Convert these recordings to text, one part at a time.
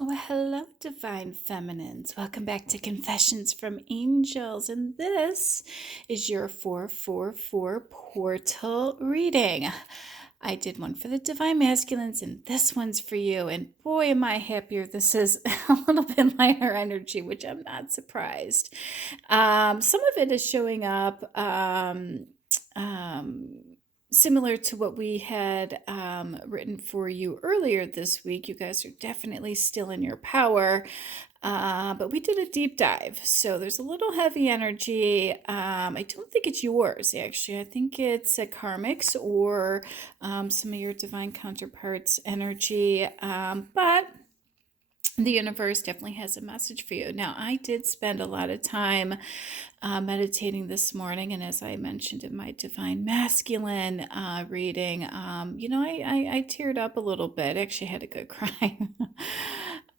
Well, hello, Divine Feminines. Welcome back to Confessions from Angels. And this is your 444 portal reading. I did one for the Divine Masculines, and this one's for you. And boy, am I happier. This is a little bit lighter energy, which I'm not surprised. Some of it is showing up. Um, Similar to what we had written for you earlier this week. You guys are definitely still in your power, but we did a deep dive. So there's a little heavy energy. I don't think it's yours, actually. I think it's a Karmic's or some of your divine counterparts' energy. But the universe definitely has a message for you. Now, I did spend a lot of time meditating this morning, and as I mentioned in my Divine Masculine reading, I teared up a little bit. Actually, had a good cry.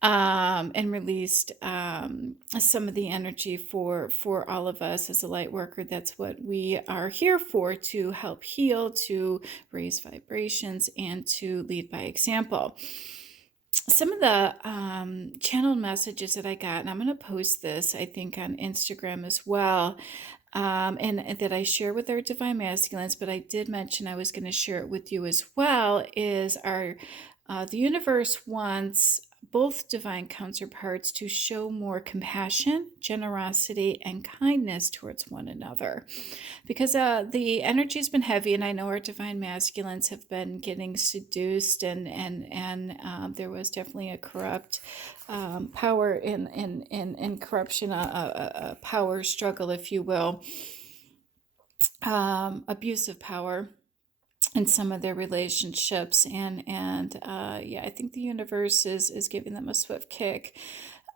And released some of the energy for all of us as a light worker. That's what we are here for, to help heal, to raise vibrations, and to lead by example. Some of the channeled messages that I got, and I'm going to post this, I think, on Instagram as well, and that I share with our Divine Masculines, but I did mention I was going to share it with you as well, is the universe wants both divine counterparts to show more compassion, generosity, and kindness towards one another, because the energy has been heavy, and I know our divine masculines have been getting seduced, and there was definitely a corrupt power in corruption, a power struggle, if you will, abusive power in some of their relationships, and yeah, I think the universe is giving them a swift kick,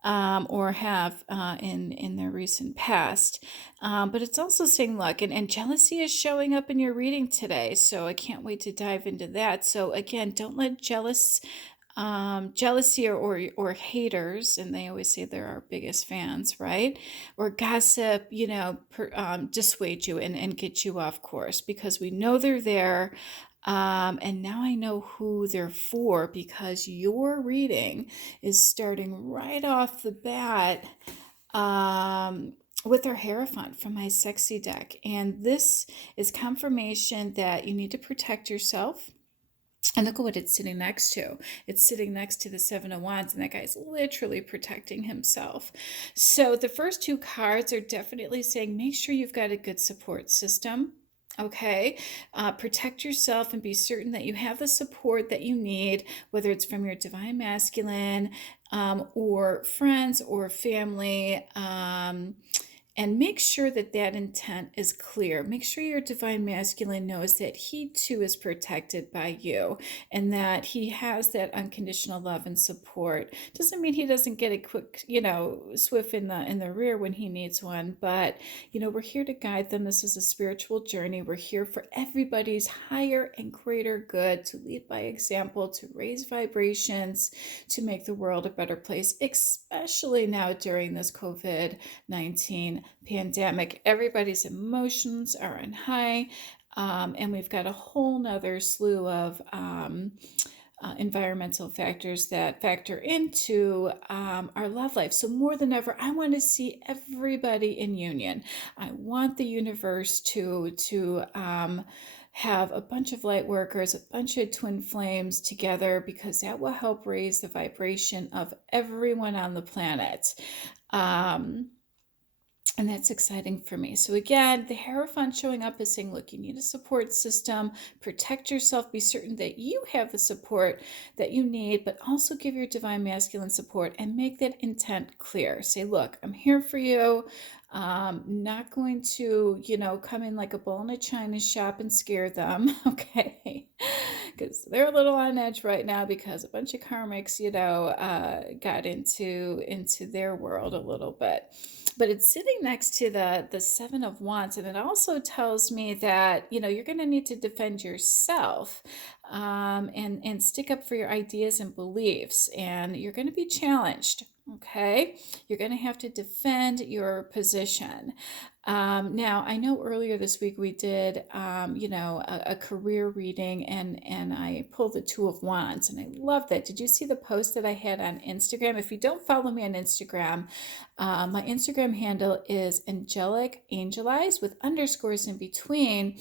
or have in their recent past. But it's also saying, look, and jealousy is showing up in your reading today, so I can't wait to dive into that. So again, don't let jealousy or haters, and they always say they're our biggest fans, right? Or gossip, dissuade you and get you off course, because we know they're there. And now I know who they're for, because your reading is starting right off the bat with our Hierophant from my Sexy deck. And this is confirmation that you need to protect yourself. And look at what it's sitting next to. It's sitting next to the Seven of Wands, and that guy's literally protecting himself. So the first two cards are definitely saying, make sure you've got a good support system. Okay, protect yourself and be certain that you have the support that you need, whether it's from your divine masculine, or friends or family. And make sure that that intent is clear. Make sure your divine masculine knows that he too is protected by you, and that he has that unconditional love and support. Doesn't mean he doesn't get a quick, swift in the rear when he needs one, but we're here to guide them. This is a spiritual journey. We're here for everybody's higher and greater good, to lead by example, to raise vibrations, to make the world a better place, especially now during this COVID-19 pandemic. Everybody's emotions are on high, and we've got a whole nother slew of environmental factors that factor into our love life. So more than ever, I want to see everybody in union. I want the universe to have a bunch of light workers, a bunch of twin flames together, because that will help raise the vibration of everyone on the planet. And that's exciting for me. So again, the Hierophant showing up is saying, look, you need a support system. Protect yourself. Be certain that you have the support that you need, but also give your divine masculine support and make that intent clear. Say, look, I'm here for you. Not going to, come in like a bull in a china shop and scare them. Okay. Because they're a little on edge right now, because a bunch of karmics, got into their world a little bit. But it's sitting next to the Seven of Wands, and it also tells me that you're going to need to defend yourself, and stick up for your ideas and beliefs, and you're going to be challenged. Okay, you're going to have to defend your position. Now, I know earlier this week we did, a career reading, and I pulled the Two of Wands, and I love that. Did you see the post that I had on Instagram? If you don't follow me on Instagram, my Instagram handle is angelic angelize with underscores in between.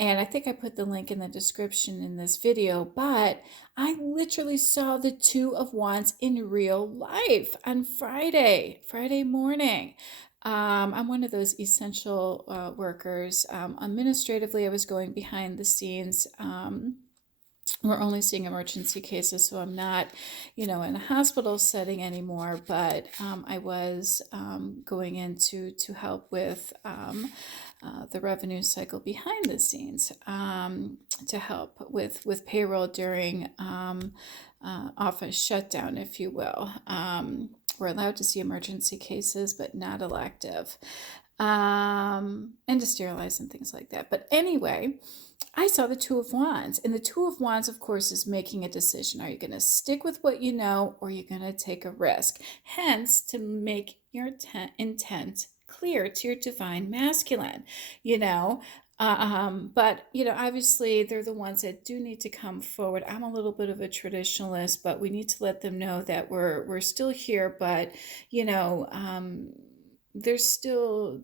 And I think I put the link in the description in this video, but I literally saw the Two of Wands in real life on Friday morning. I'm one of those essential workers. Administratively, I was going behind the scenes. We're only seeing emergency cases, so I'm not, in a hospital setting anymore, but I was going in to help with the revenue cycle behind the scenes, to help with payroll during office shutdown, if you will. We're allowed to see emergency cases, but not elective, and to sterilize and things like that. But anyway, I saw the Two of Wands, and the Two of Wands, of course, is making a decision. Are you going to stick with what you know, or are you going to take a risk? Hence, to make your intent clear to your divine masculine, but obviously they're the ones that do need to come forward. I'm a little bit of a traditionalist, but we need to let them know that we're still here, but there's still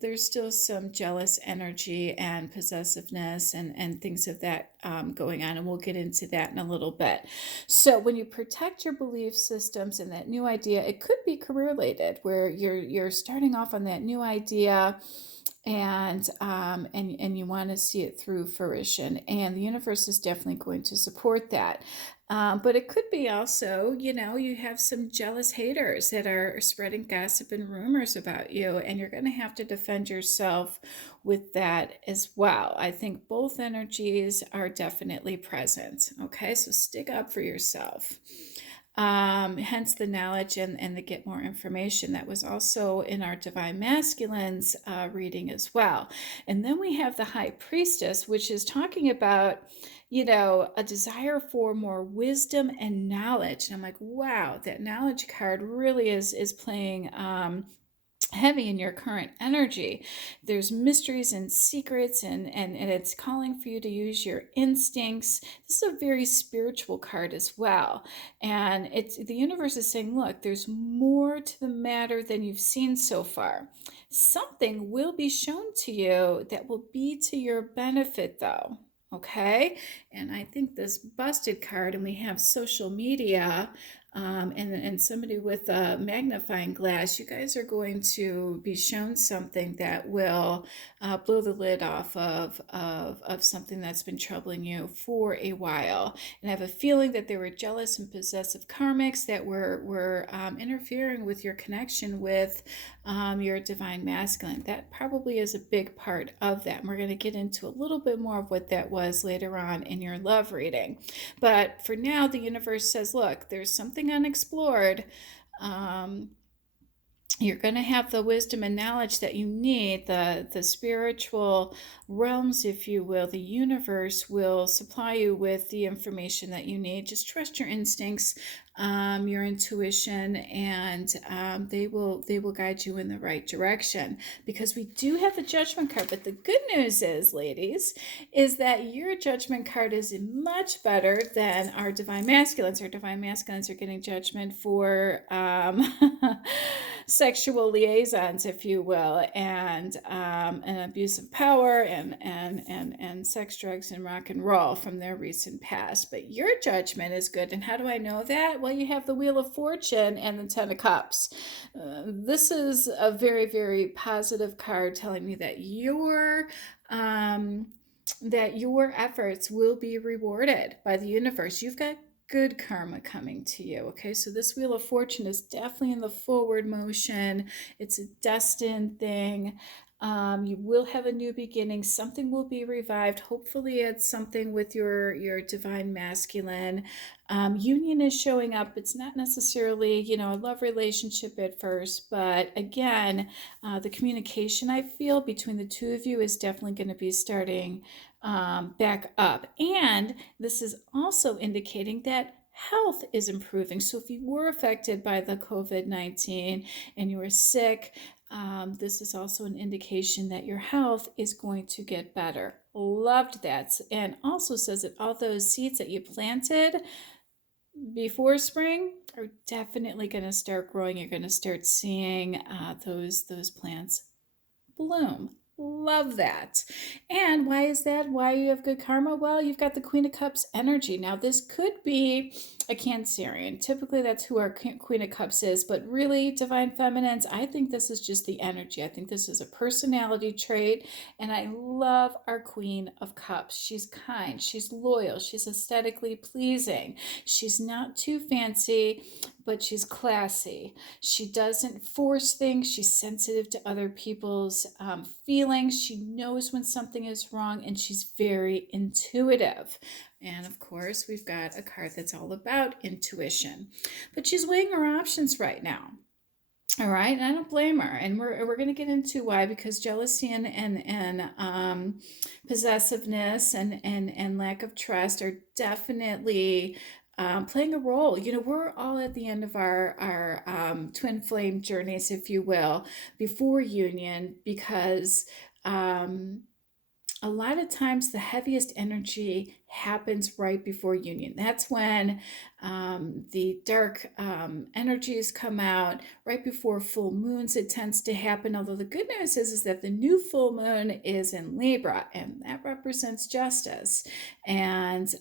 some jealous energy and possessiveness and things of that going on, and we'll get into that in a little bit. So when you protect your belief systems and that new idea, it could be career related, where you're starting off on that new idea, and you want to see it through fruition, and the universe is definitely going to support that. But it could be also, you have some jealous haters that are spreading gossip and rumors about you, and you're going to have to defend yourself with that as well. I think both energies are definitely present. Okay, so stick up for yourself. Hence the knowledge and the get more information that was also in our Divine Masculines reading as well. And then we have the High Priestess, which is talking about, a desire for more wisdom and knowledge. And I'm like, wow, that knowledge card really is playing heavy in your current energy. There's mysteries and secrets, and it's calling for you to use your instincts. This is a very spiritual card as well, and it's the universe is saying, look, there's more to the matter than you've seen so far. Something will be shown to you that will be to your benefit, though. Okay, and I think this busted card, and we have social media, and somebody with a magnifying glass, you guys are going to be shown something that will blow the lid off of something that's been troubling you for a while. And I have a feeling that there were jealous and possessive karmics that were interfering with your connection with your divine masculine. That probably is a big part of that. And we're going to get into a little bit more of what that was later on in your love reading. But for now, the universe says, look, there's something unexplored. You're going to have the wisdom and knowledge that you need, the spiritual realms, if you will. The universe will supply you with the information that you need. Just trust your instincts, your intuition, and they will guide you in the right direction, because we do have the Judgment card. But the good news is, ladies, is that your Judgment card is much better than our Divine Masculines. Our Divine Masculines are getting Judgment for sexual liaisons, if you will, and an abuse of power, and sex, drugs, and rock and roll from their recent past. But your Judgment is good. And how do I know that? Well, you have the Wheel of Fortune and the Ten of Cups. This is a very, very positive card, telling me that your efforts will be rewarded by the universe. You've got good karma coming to you. Okay, so this Wheel of Fortune is definitely in the forward motion. It's a destined thing. You will have a new beginning. Something will be revived. Hopefully it's something with your divine masculine. Union is showing up. It's not necessarily, a love relationship at first, but again, the communication, I feel, between the two of you is definitely going to be starting back up. And this is also indicating that health is improving. So if you were affected by the COVID-19 and you were sick, this is also an indication that your health is going to get better. Loved that. And also says that all those seeds that you planted before spring are definitely going to start growing. You're going to start seeing those plants bloom. Love that. And why is that? Why you have good karma? Well, you've got the Queen of Cups energy. Now, this could be a Cancerian. Typically, that's who our Queen of Cups is, but really, Divine Feminines, I think this is just the energy. I think this is a personality trait, and I love our Queen of Cups. She's kind, she's loyal, she's aesthetically pleasing, she's not too fancy, but she's classy. She doesn't force things. She's sensitive to other people's feelings. She knows when something is wrong, and she's very intuitive. And of course, we've got a card that's all about intuition. But she's weighing her options right now. All right, and I don't blame her, and we're going to get into why, because jealousy and possessiveness and lack of trust are definitely playing a role. You know, we're all at the end of our twin flame journeys, if you will, before union, because a lot of times the heaviest energy happens right before union. That's when the dark energies come out right before full moons. It tends to happen. Although the good news is that the new full moon is in Libra, and that represents justice and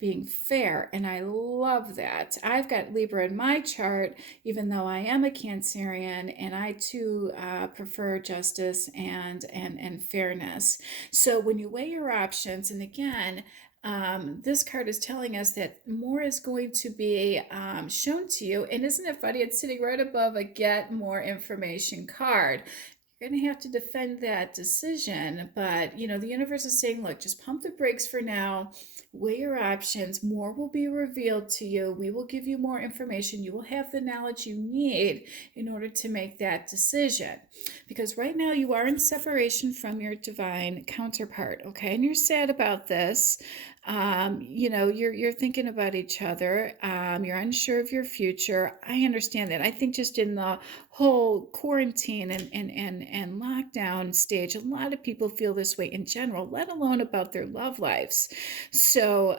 being fair. And I love that. I've got Libra in my chart, even though I am a Cancerian, and I too prefer justice and fairness. So when you weigh your options, and again, this card is telling us that more is going to be shown to you. And isn't it funny? It's sitting right above a get more information card. You're going to have to defend that decision. But, you know, the universe is saying, look, just pump the brakes for now. Weigh your options. More will be revealed to you. We will give you more information. You will have the knowledge you need in order to make that decision. Because right now you are in separation from your divine counterpart, okay? And you're sad about this. You know, you're thinking about each other. You're unsure of your future. I understand that. I think just in the whole quarantine and lockdown stage, a lot of people feel this way in general, let alone about their love lives. So,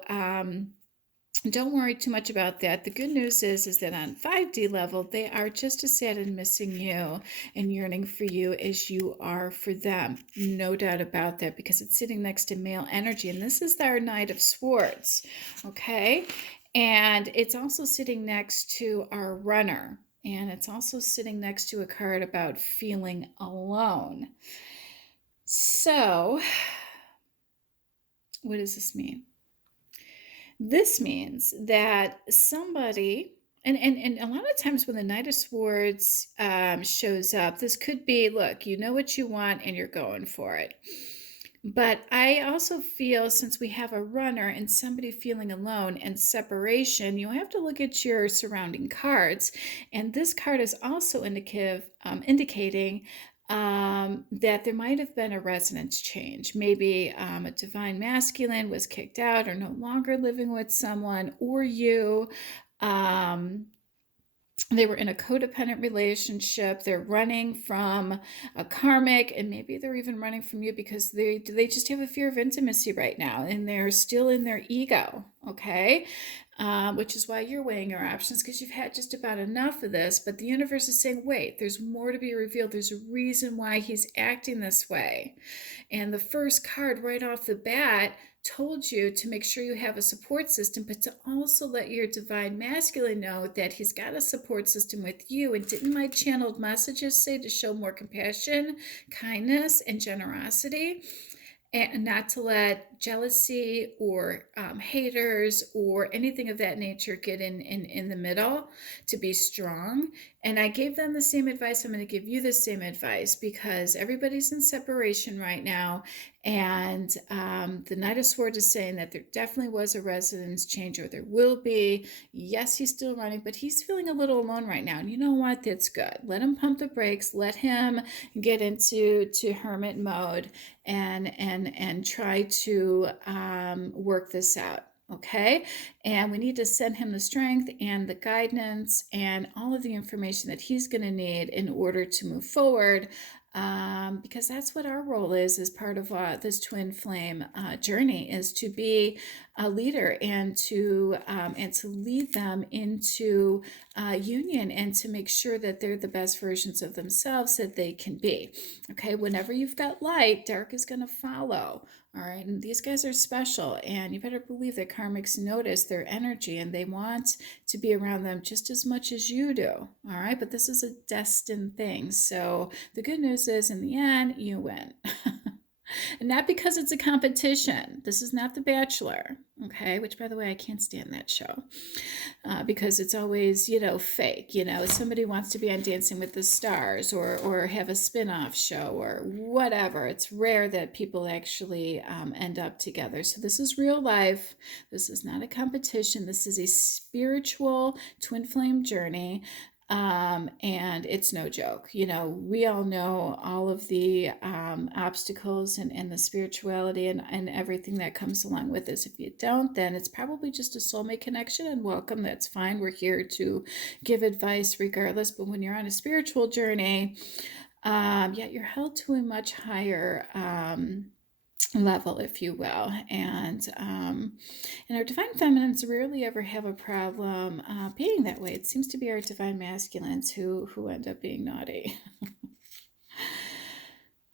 don't worry too much about that. The good news is that on 5D level, they are just as sad and missing you and yearning for you as you are for them. No doubt about that, because it's sitting next to male energy. And this is our Knight of Swords, okay? And it's also sitting next to our Runner. And it's also sitting next to a card about feeling alone. So, what does this mean? This means that somebody, and a lot of times when the Knight of Swords shows up, this could be, look, you know what you want and you're going for it. But I also feel, since we have a Runner and somebody feeling alone and separation, you have to look at your surrounding cards. And this card is also indicating that there might have been a resonance change. Maybe a divine masculine was kicked out or no longer living with someone, or you. They were in a codependent relationship. They're running from a karmic, and maybe they're even running from you because they just have a fear of intimacy right now, and they're still in their ego, okay? Which is why you're weighing your options, because you've had just about enough of this. But the universe is saying, wait, there's more to be revealed. There's a reason why he's acting this way. And the first card right off the bat told you to make sure you have a support system, but to also let your divine masculine know that he's got a support system with you. And didn't my channeled messages say to show more compassion, kindness, and generosity? And not to let jealousy or haters or anything of that nature get in the middle, to be strong. And I gave them the same advice. I'm going to give you the same advice, because everybody's in separation right now. And the Knight of Swords is saying that there definitely was a resonance change, or there will be. Yes, he's still running, but he's feeling a little alone right now. And you know what? That's good. Let him pump the brakes. Let him get into hermit mode and try to work this out. Okay. And we need to send him the strength and the guidance and all of the information that he's going to need in order to move forward. Because that's what our role is as part of this twin flame journey, is to be a leader and to lead them into union, and to make sure that they're the best versions of themselves that they can be. Okay, whenever you've got light, dark is going to follow. All right, and these guys are special, and you better believe that karmics notice their energy and they want to be around them just as much as you do. All right, but this is a destined thing. So the good news is, in the end, you win. And not because it's a competition. This is not The Bachelor, okay? Which, by the way, I can't stand that show because it's always, fake. Somebody wants to be on Dancing with the Stars, or have a spin-off show or whatever. It's rare that people actually end up together. So this is real life. This is not a competition. This is a spiritual twin flame journey. And it's no joke. We all know all of the obstacles and the spirituality and everything that comes along with this. If you don't, then it's probably just a soulmate connection, and welcome. That's fine. We're here to give advice regardless. But when you're on a spiritual journey, you're held to a much higher level, if you will. And our divine feminines rarely ever have a problem being that way. It seems to be our divine masculines who end up being naughty.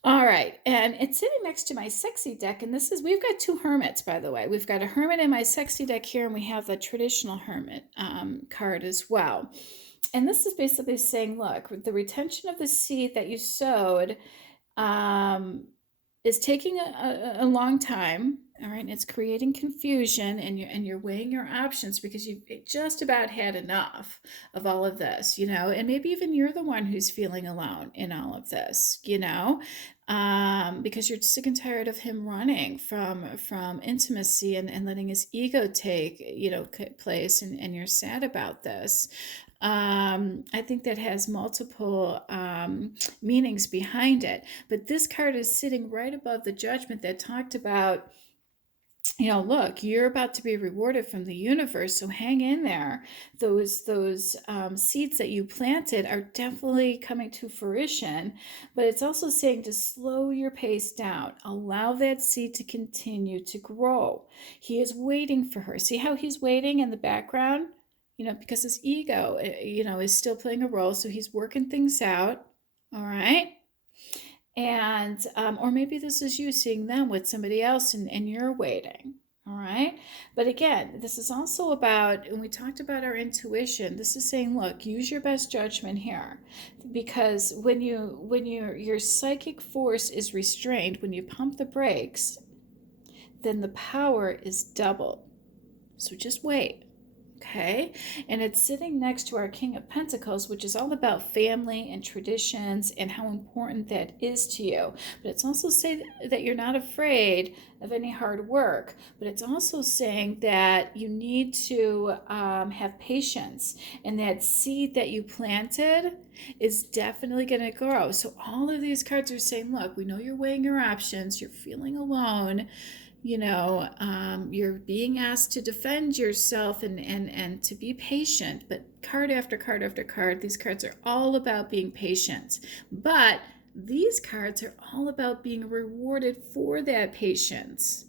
All right, and it's sitting next to my sexy deck, and we've got two hermits, by the way. We've got a hermit in my sexy deck here, and we have the traditional hermit card as well. And this is basically saying, look, the retention of the seed that you sowed is taking a long time. All right, and it's creating confusion, and you're weighing your options because you've just about had enough of all of this, and maybe even you're the one who's feeling alone in all of this, because you're sick and tired of him running from intimacy and letting his ego take place, and you're sad about this. I think that has multiple meanings behind it. But this card is sitting right above the judgment that talked about, look, you're about to be rewarded from the universe, so hang in there. Those seeds that you planted are definitely coming to fruition, but it's also saying to slow your pace down. Allow that seed to continue to grow. He is waiting for her. See how he's waiting in the background? Because his ego, is still playing a role, so he's working things out, all right? And, or maybe this is you seeing them with somebody else and you're waiting, all right? But again, this is also about, when we talked about our intuition, this is saying, look, use your best judgment here. Because when your psychic force is restrained, when you pump the brakes, then the power is doubled. So just wait. Okay, and it's sitting next to our King of Pentacles, which is all about family and traditions and how important that is to you. But it's also saying that you're not afraid of any hard work, but it's also saying that you need to have patience, and that seed that you planted is definitely going to grow. So all of these cards are saying, look, we know you're weighing your options, you're feeling alone, you're being asked to defend yourself and to be patient. But card after card after card, these cards are all about being patient. But these cards are all about being rewarded for that patience,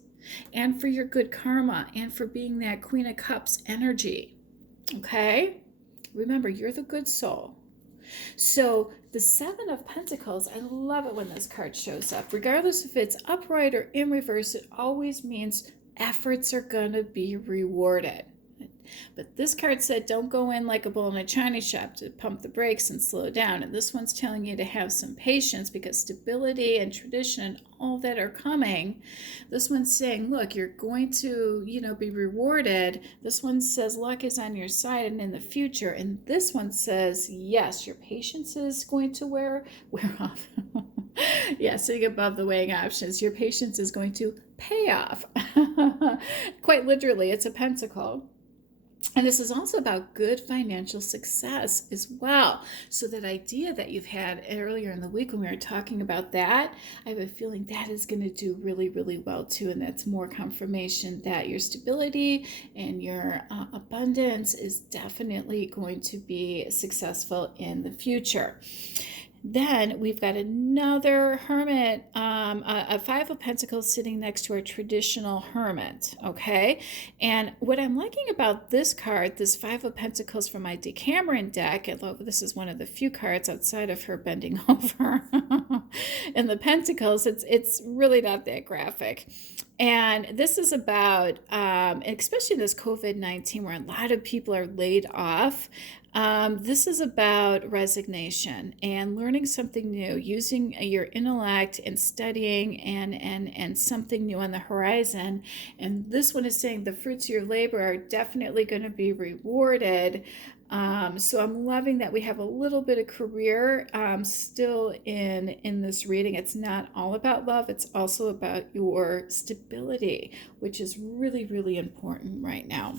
and for your good karma, and for being that Queen of Cups energy. Okay? Remember, you're the good soul. So the Seven of Pentacles, I love it when this card shows up. Regardless if it's upright or in reverse, it always means efforts are going to be rewarded. But this card said, don't go in like a bull in a china shop to pump the brakes and slow down. And this one's telling you to have some patience, because stability and tradition and all that are coming. This one's saying, look, you're going to, be rewarded. This one says luck is on your side and in the future. And this one says, yes, your patience is going to wear off. Yeah, sitting above the weighing options, your patience is going to pay off. Quite literally, it's a pentacle. And this is also about good financial success as well. So that idea that you've had earlier in the week when we were talking about that, I have a feeling that is going to do really, really well too. And that's more confirmation that your stability and your abundance is definitely going to be successful in the future. Then we've got another hermit, a Five of Pentacles sitting next to our traditional hermit, okay? And what I'm liking about this card, this Five of Pentacles from my Decameron deck, although this is one of the few cards outside of her bending over in the Pentacles, it's really not that graphic. And this is about, especially in this COVID-19 where a lot of people are laid off, this is about resignation and learning something new, using your intellect and studying and something new on the horizon. And this one is saying the fruits of your labor are definitely going to be rewarded. So I'm loving that we have a little bit of career still in this reading. It's not all about love. It's also about your stability, which is really, really important right now.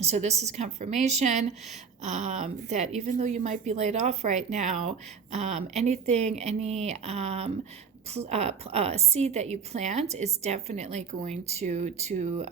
So this is confirmation that even though you might be laid off right now, any seed that you plant is definitely going to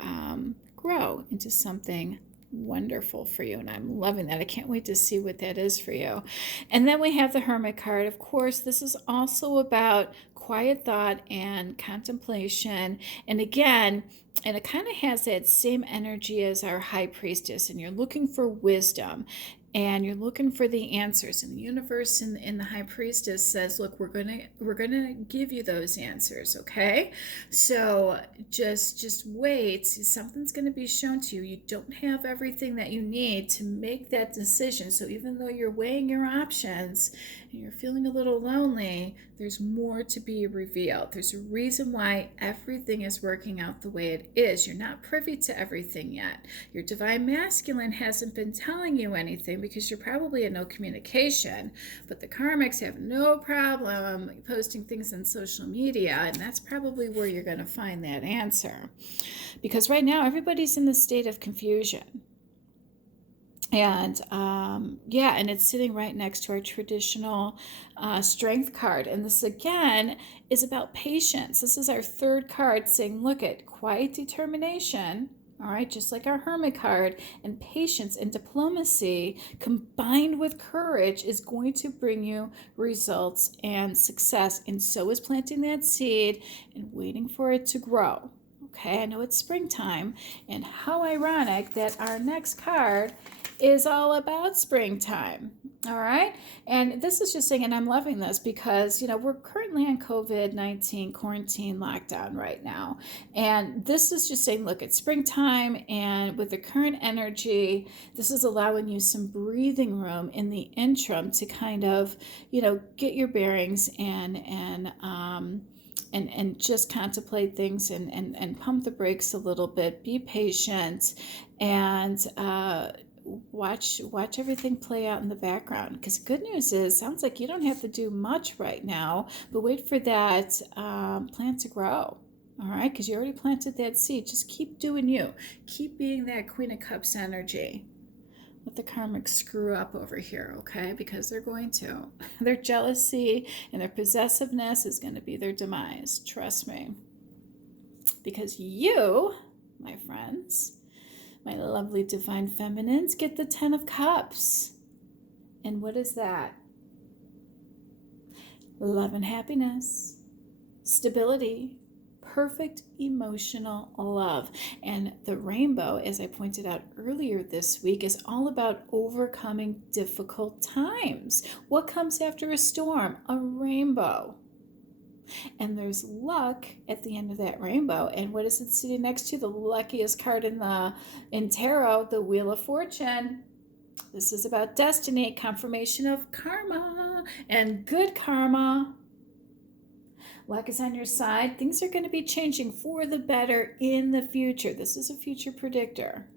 grow into something wonderful for you, and I'm loving that. I can't wait to see what that is for you. And then we have the Hermit card. Of course, this is also about quiet thought and contemplation. And again, and it kind of has that same energy as our High Priestess, and you're looking for wisdom and you're looking for the answers, and the universe in the High Priestess says, look, we're gonna give you those answers, okay? So just wait. Something's going to be shown to you. You don't have everything that you need to make that decision. So even though you're weighing your options and you're feeling a little lonely, there's more to be revealed. There's a reason why everything is working out the way it is. You're not privy to everything yet. Your divine masculine hasn't been telling you anything because you're probably in no communication, but the karmics have no problem posting things on social media, and that's probably where you're going to find that answer. Because right now everybody's in the state of confusion. And and it's sitting right next to our traditional strength card. And this again is about patience. This is our third card saying, look at quiet determination. All right, just like our Hermit card, and patience and diplomacy combined with courage is going to bring you results and success. And so is planting that seed and waiting for it to grow. Okay, I know it's springtime, and how ironic that our next card is all about springtime. All right, and this is just saying, and I'm loving this because, you know, we're currently on COVID-19 quarantine lockdown right now, and this is just saying, look, it's springtime, and with the current energy, this is allowing you some breathing room in the interim to kind of, you know, get your bearings and just contemplate things and pump the brakes a little bit, be patient, and watch everything play out in the background. Because good news is, sounds like you don't have to do much right now, but wait for that plant to grow. All right, because you already planted that seed. Just keep doing you. Keep being that Queen of Cups energy. Let the karmic screw up over here, okay? Because they're going to. Their jealousy and their possessiveness is going to be their demise. Trust me. Because you, my friends, my lovely divine feminines, get the 10 of Cups. And what is that? Love and happiness, stability, perfect emotional love. And the rainbow, as I pointed out earlier this week, is all about overcoming difficult times. What comes after a storm? A rainbow. And there's luck at the end of that rainbow. And what is it sitting next to? The luckiest card in tarot, the Wheel of Fortune. This is about destiny, confirmation of karma, and good karma. Luck is on your side. Things are going to be changing for the better in the future. This is a future predictor.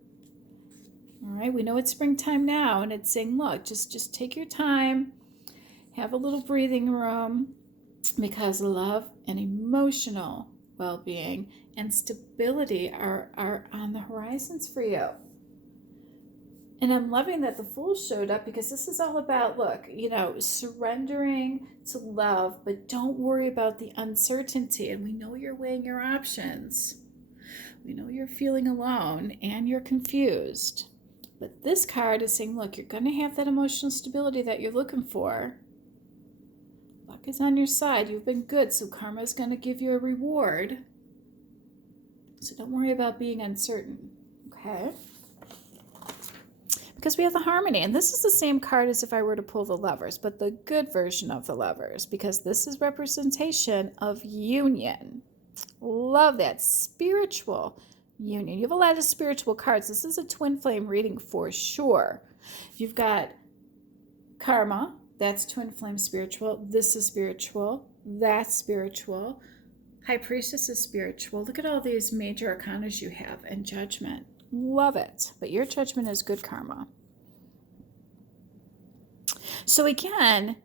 All right, we know it's springtime now, and it's saying, look, just take your time, have a little breathing room, because love and emotional well-being and stability are on the horizons for you. And I'm loving that the Fool showed up, because this is all about, look, surrendering to love, but don't worry about the uncertainty. And we know you're weighing your options. We know you're feeling alone and you're confused. But this card is saying, look, you're going to have that emotional stability that you're looking for. Luck is on your side. You've been good, so karma is going to give you a reward. So don't worry about being uncertain, okay? Because we have the Harmony, and this is the same card as if I were to pull the Lovers, but the good version of the Lovers, because this is representation of union. Love that. Spiritual union. You have a lot of spiritual cards. This is a twin flame reading for sure. You've got Karma, that's twin flame spiritual. This is spiritual. That's spiritual. High Priestess is spiritual. Look at all these major arcanas you have, and Judgment. Love it. But your Judgment is good karma. So again,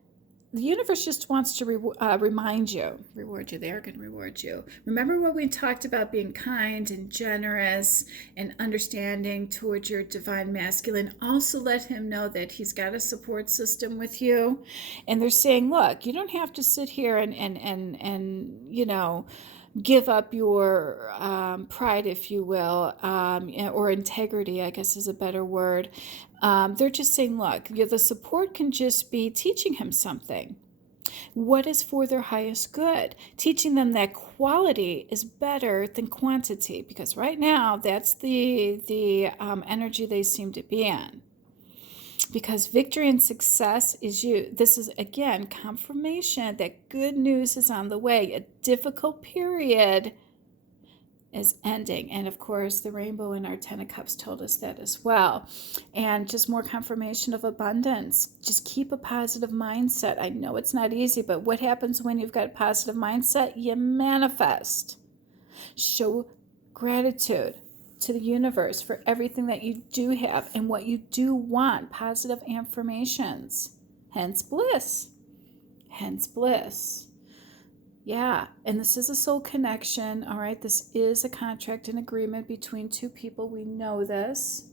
the universe just wants to remind you, reward you. They are going to reward you. Remember when we talked about being kind and generous and understanding towards your divine masculine? Also let him know that he's got a support system with you. And they're saying, look, you don't have to sit here and give up your pride, if you will, or integrity, I guess is a better word. They're just saying, look, the support can just be teaching him something. What is for their highest good? Teaching them that quality is better than quantity, because right now that's the energy they seem to be in. Because victory and success is you. This is, again, confirmation that good news is on the way. A difficult period is ending. And of course, the rainbow in our Ten of Cups told us that as well. And just more confirmation of abundance. Just keep a positive mindset. I know it's not easy, but what happens when you've got a positive mindset? You manifest. Show gratitude to the universe for everything that you do have and what you do want. Positive affirmations. Hence bliss. Hence bliss. Yeah, and this is a soul connection, all right? This is a contract and agreement between two people. We know this.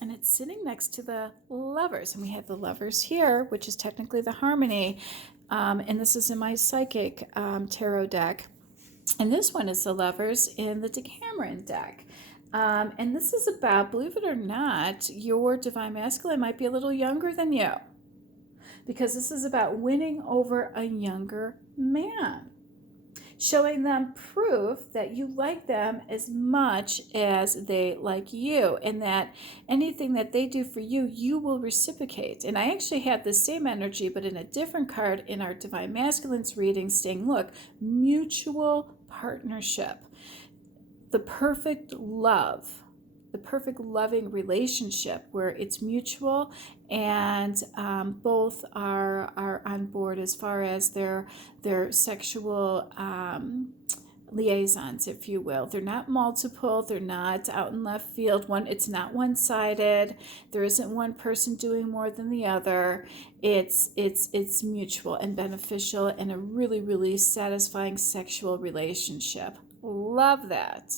And it's sitting next to the Lovers. And we have the Lovers here, which is technically the Harmony. And this is in my Psychic tarot deck. And this one is the Lovers in the Decameron deck. And this is about, believe it or not, your divine masculine might be a little younger than you. Because this is about winning over a younger man. Showing them proof that you like them as much as they like you. And that anything that they do for you, you will reciprocate. And I actually had the same energy, but in a different card in our Divine Masculines reading, saying, look, mutual partnership. The perfect love. The perfect loving relationship where it's mutual and both are on board as far as their sexual liaisons, if you will. They're not multiple. They're not out in left field. It's not one-sided. There isn't one person doing more than the other. It's mutual and beneficial and a really, really satisfying sexual relationship. Love that.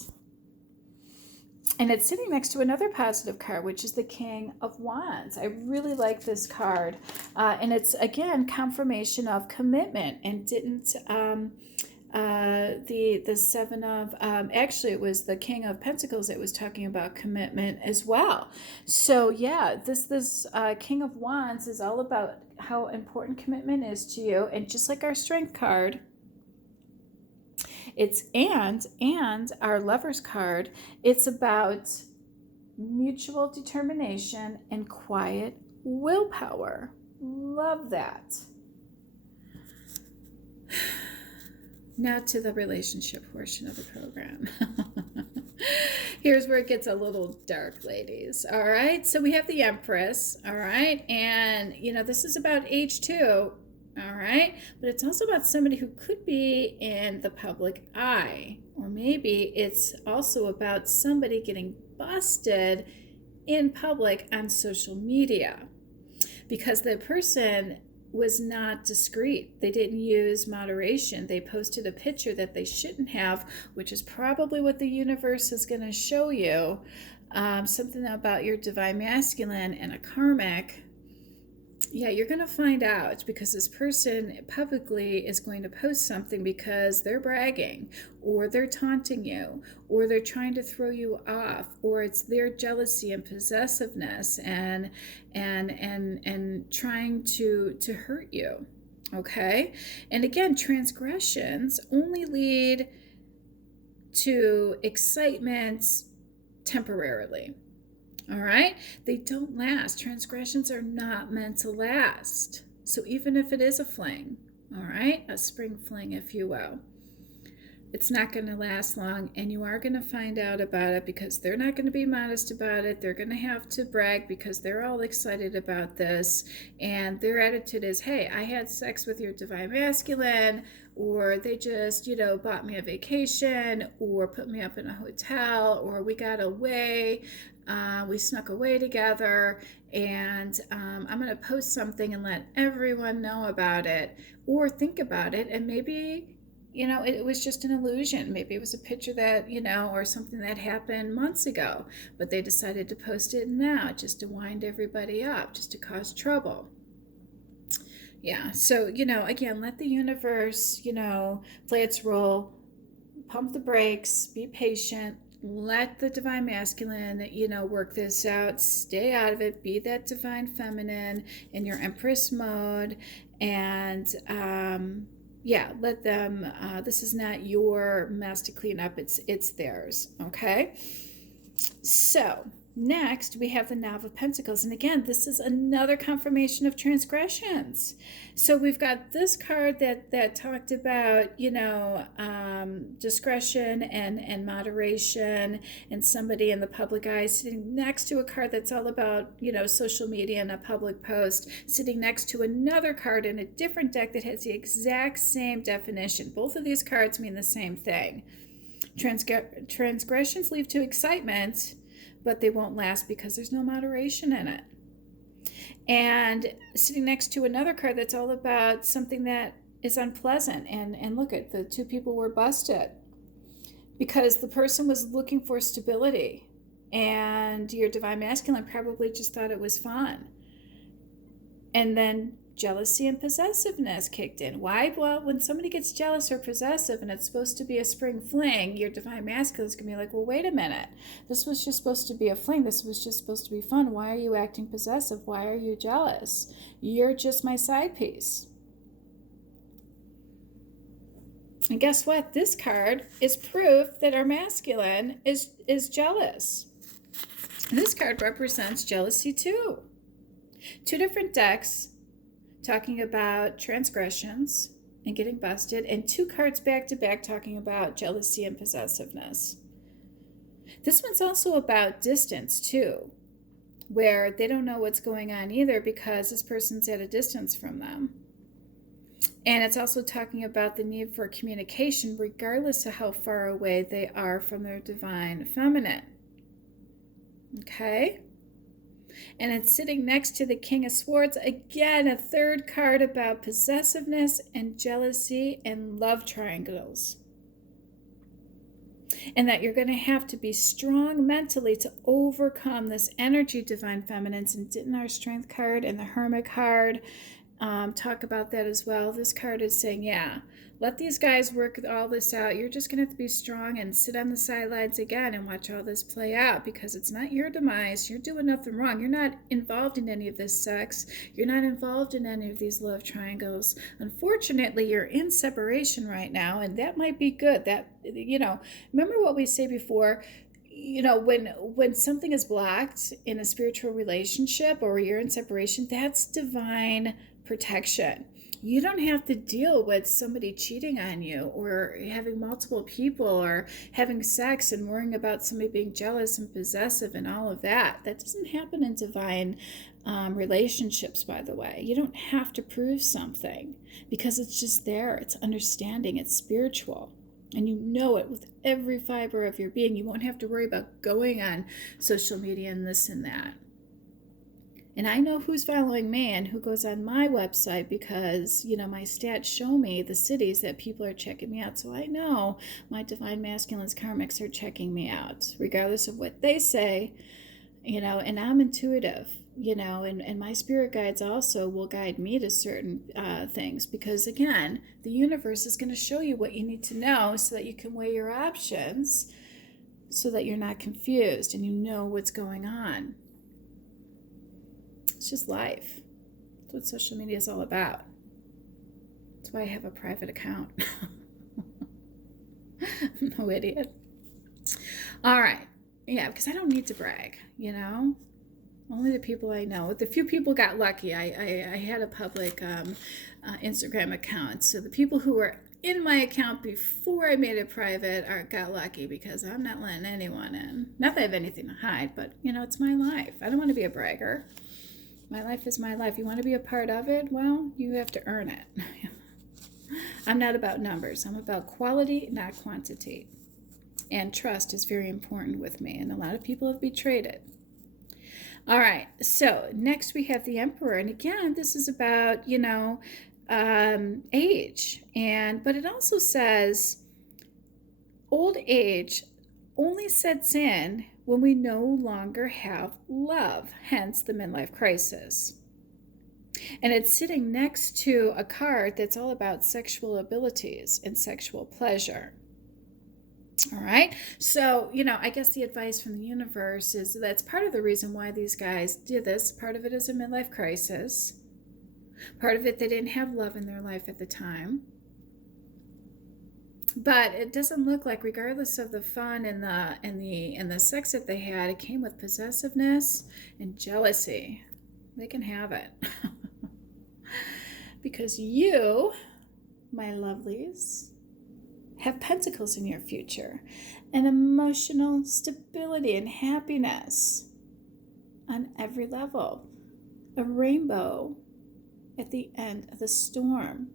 And it's sitting next to another positive card, which is the King of Wands. I really like this card. And it's, again, confirmation of commitment. And didn't the Seven of, actually it was the King of Pentacles that was talking about commitment as well. So yeah, this King of Wands is all about how important commitment is to you. And just like our Strength card, it's and our Lovers card, it's about mutual determination and quiet willpower. Love that. Now to the relationship portion of the program. Here's where it gets a little dark, ladies. All right, so we have the Empress. All right, and this is about age 2. All right, but it's also about somebody who could be in the public eye, or maybe it's also about somebody getting busted in public on social media because the person was not discreet. They didn't use moderation. They posted a picture that they shouldn't have, which is probably what the universe is going to show you. something about your divine masculine and a karmic, yeah, you're going to find out because this person publicly is going to post something because they're bragging or they're taunting you or they're trying to throw you off, or it's their jealousy and possessiveness and trying to hurt you. Okay? And again, transgressions only lead to excitement temporarily. All right? They don't last. Transgressions are not meant to last. So even if it is a fling, all right, a spring fling, if you will, it's not going to last long, and you are going to find out about it because they're not going to be modest about it. They're going to have to brag because they're all excited about this, and their attitude is, hey, I had sex with your divine masculine, or they just, bought me a vacation, or put me up in a hotel, or we got away, we snuck away together, and I'm going to post something and let everyone know about it, or think about it, and maybe it was just an illusion. Maybe it was a picture that, or something that happened months ago, but they decided to post it now just to wind everybody up, just to cause trouble. Yeah, so, again, let the universe, play its role, pump the brakes, be patient, let the divine masculine, work this out, stay out of it, be that divine feminine in your empress mode, and, yeah, let them, this is not your mess to clean up, it's theirs, okay? So next we have the Knave of Pentacles, and again, this is another confirmation of transgressions. So we've got this card that talked about, discretion and moderation, and somebody in the public eye, sitting next to a card that's all about, social media and a public post, sitting next to another card in a different deck that has the exact same definition. Both of these cards mean the same thing. Transgressions lead to excitement, but they won't last because there's no moderation in it. And sitting next to another card that's all about something that is unpleasant. And look at the two people were busted because the person was looking for stability, and your divine masculine probably just thought it was fun. And then jealousy and possessiveness kicked in. Why? Well, when somebody gets jealous or possessive and it's supposed to be a spring fling, your divine masculine is going to be like, well, wait a minute. This was just supposed to be a fling. This was just supposed to be fun. Why are you acting possessive? Why are you jealous? You're just my side piece. And guess what? This card is proof that our masculine is jealous. And this card represents jealousy too. Two different decks talking about transgressions and getting busted, and two cards back to back talking about jealousy and possessiveness. This one's also about distance too, where they don't know what's going on either because this person's at a distance from them. And it's also talking about the need for communication regardless of how far away they are from their divine feminine. Okay? And it's sitting next to the King of Swords. Again, a third card about possessiveness and jealousy and love triangles. And that you're going to have to be strong mentally to overcome this energy, divine feminines. And didn't our Strength card and the Hermit card talk about that as well? This card is saying, yeah, let these guys work all this out. You're just going to have to be strong and sit on the sidelines again and watch all this play out, because it's not your demise. You're doing nothing wrong. You're not involved in any of this sex. You're not involved in any of these love triangles. Unfortunately, you're in separation right now, and that might be good. That, remember what we say before, when something is blocked in a spiritual relationship or you're in separation, that's divine protection. You don't have to deal with somebody cheating on you or having multiple people or having sex and worrying about somebody being jealous and possessive and all of that. That doesn't happen in divine relationships, by the way. You don't have to prove something because it's just there. It's understanding. It's spiritual. And you know it with every fiber of your being. You won't have to worry about going on social media and this and that. And I know who's following me and who goes on my website because, my stats show me the cities that people are checking me out. So I know my divine masculines karmics are checking me out, regardless of what they say, and I'm intuitive, and my spirit guides also will guide me to certain things because, again, the universe is going to show you what you need to know so that you can weigh your options so that you're not confused and you know what's going on. It's just life. That's what social media is all about. That's why I have a private account. I'm no idiot. All right. Yeah, because I don't need to brag, Only the people I know. The few people got lucky. I had a public Instagram account. So the people who were in my account before I made it private got lucky because I'm not letting anyone in. Not that I have anything to hide, but, it's my life. I don't want to be a bragger. My life is my life. You want to be a part of it? Well, you have to earn it. I'm not about numbers. I'm about quality, not quantity. And trust is very important with me. And a lot of people have betrayed it. All right. So next we have the Emperor. And again, this is about, age. But it also says old age only sets in when we no longer have love, hence the midlife crisis. And it's sitting next to a card that's all about sexual abilities and sexual pleasure. All right. So, I guess the advice from the universe is that's part of the reason why these guys did this. Part of it is a midlife crisis. Part of it, they didn't have love in their life at the time. But it doesn't look like, regardless of the fun and the sex that they had, it came with possessiveness and jealousy. They can have it. Because you, my lovelies, have pentacles in your future and emotional stability and happiness on every level. A rainbow at the end of the storm.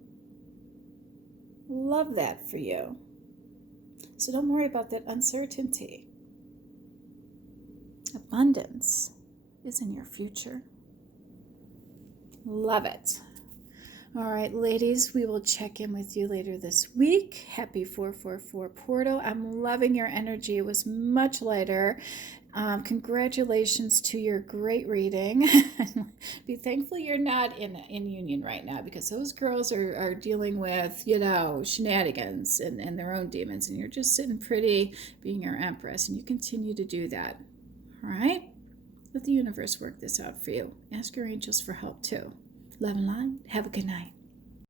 Love that for you. So don't worry about that uncertainty. Abundance is in your future. Love it. All right, ladies, we will check in with you later this week. Happy 444 portal. I'm loving your energy. It was much lighter. Congratulations to your great reading. Be thankful you're not in union right now because those girls are dealing with, shenanigans and their own demons. And you're just sitting pretty being your empress. And you continue to do that. All right? Let the universe work this out for you. Ask your angels for help too. Love and light. Have a good night.